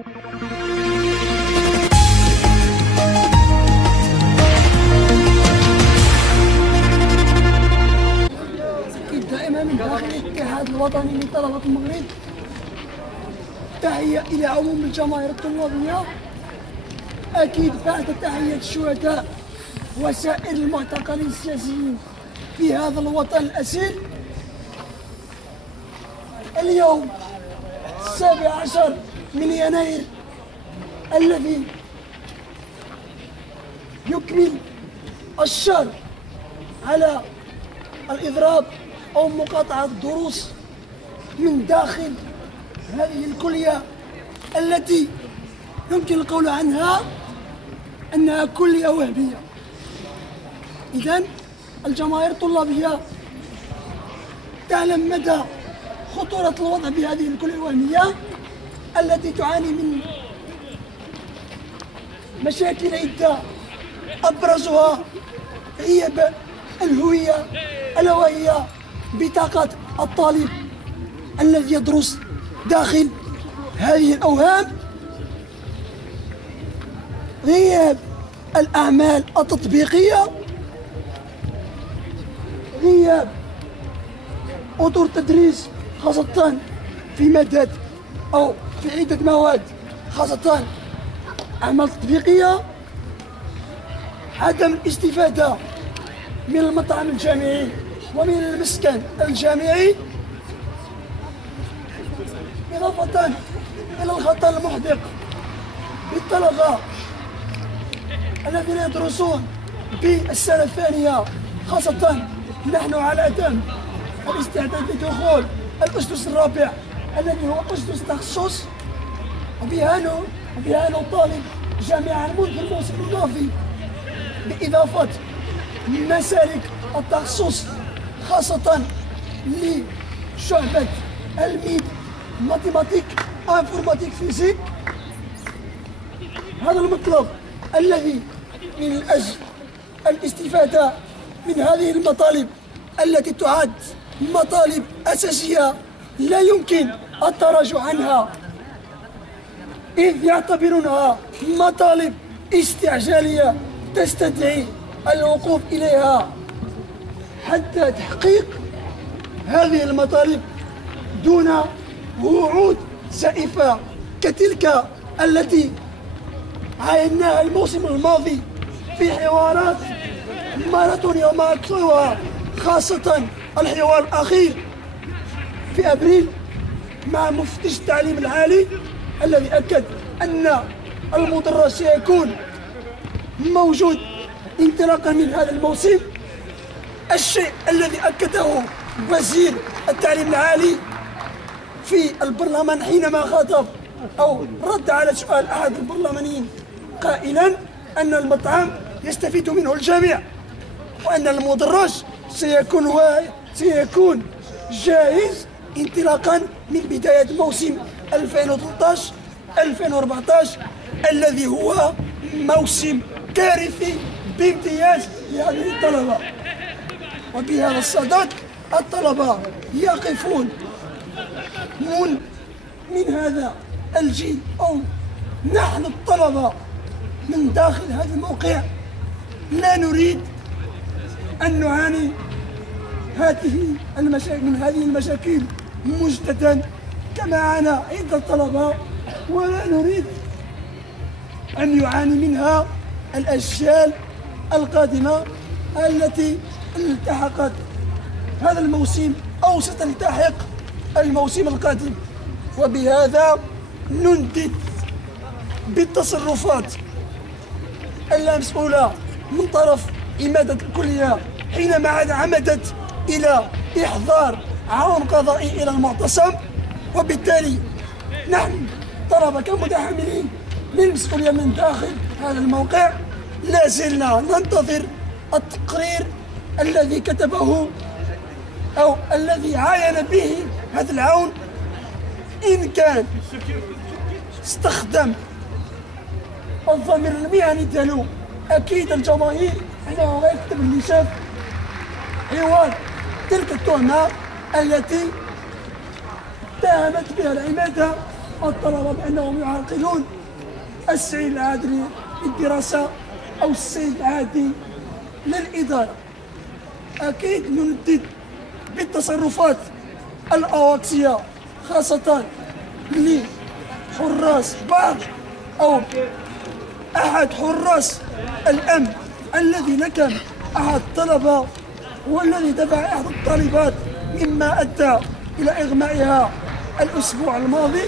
دائما من داخل الاتحاد الوطني لطلبة المغرب تحية إلى عموم الجماهير الطلابية، أكيد بعد تحية الشهداء وسائر المعتقلين السياسيين في هذا الوطن الأسير. اليوم 17 من يناير الذي يكمل الشهر على الإضراب أو مقاطعة الدروس من داخل هذه الكلية التي يمكن القول عنها أنها كلية وهمية. إذن الجماهير الطلابية تعلم مدى خطورة الوضع بهذه الكلية الوهمية التي تعاني من مشاكل عدة أبرزها غياب الهوية، ألا وهي بطاقة الطالب الذي يدرس داخل هذه الأوهام، غياب الأعمال التطبيقية، غياب أطر تدريس خاصة في مادة أو في عدة مواد خاصة أعمال تطبيقية، عدم الاستفادة من المطعم الجامعي ومن المسكن الجامعي، إضافة إلى الخطر المحدق بالطلبة الذين يدرسون بالسنة الثانية، خاصة نحن على أتم الاستعداد لدخول الأسدس الرابع الذي هو أسدس تخصص، وبهانوا طالب جامعة منذ الموسم الماضي بإضافة مسالك التخصص خاصة لشعبة الميد ماتيماتيك انفورماتيك فيزيك. هذا المطلب الذي من أجل الاستفادة من هذه المطالب التي تعد مطالب أساسية لا يمكن التراجع عنها، إذ يعتبرونها مطالب استعجالية تستدعي الوقوف إليها حتى تحقيق هذه المطالب دون وعود زائفة كتلك التي عايناها الموسم الماضي في حوارات ماراثونية وما أكثرها، خاصة الحوار الأخير في أبريل مع مفتش التعليم العالي الذي أكد أن المدرج سيكون موجود انطلاقا من هذا الموسم. الشيء الذي أكده وزير التعليم العالي في البرلمان حينما خاطب أو رد على سؤال أحد البرلمانيين قائلا أن المطعم يستفيد منه الجميع، وأن المدرج سيكون جاهز انطلاقا من بداية موسم 2013-2014 الذي هو موسم كارثي بامتياز لهذه الطلبة. وبهذا الصدد الطلبة يقفون من هذا الجيل، أو نحن الطلبة من داخل هذا الموقع لا نريد أن نعاني من هذه المشاكل مجددا كما عانى عدة طلبة، ولا نريد أن يعاني منها الأجيال القادمة التي التحقت هذا الموسم أو ستلتحق الموسم القادم. وبهذا نندد بالتصرفات اللامسؤولة من طرف إمادة الكلية حينما عمدت إلى إحضار عون قضائي إلى المعتصم، وبالتالي نحن طلبة كمتحملين للمسؤولية من داخل هذا الموقع لا زلنا ننتظر التقرير الذي كتبه أو الذي عاين به هذا العون، إن كان استخدم الضمير المهني ديالو. أكيد الجماهير أنه غيكتب اللي شاف حوار تلك التهمة التي اتهمت بها العمادة الطلبة بأنهم يعرقلون السعي العادلي للدراسة أو السعي العادي للإدارة. أكيد نندد بالتصرفات الأواكسية خاصة لحراس بعض أو أحد حراس الأمن الذين كان أحد الطلبة والذي دفع إحدى الطالبات مما أدى إلى إغمائها الأسبوع الماضي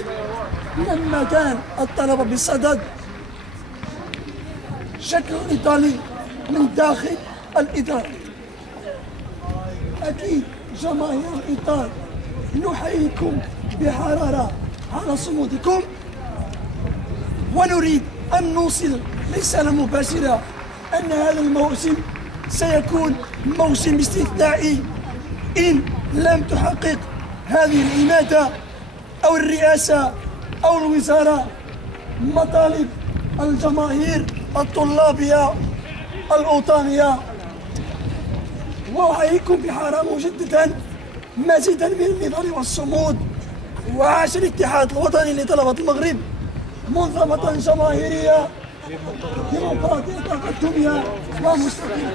لما كان الطلبة بصدد شكل إيطالي من داخل الإدارة. أكيد جماهير الإيطال نحييكم بحرارة على صمودكم، ونريد أن نوصل رسالة مباشرة أن هذا الموسم سيكون موسم استثنائي إن لم تحقق هذه العمادة أو الرئاسة أو الوزارة مطالب الجماهير الطلابية الأوطانية. وأحييكم بحرارة مجددا مزيدا من النضال والصمود. وعاش الاتحاد الوطني لطلبة المغرب منظمة جماهيرية ديمقراطية تقدمية ومستقلة.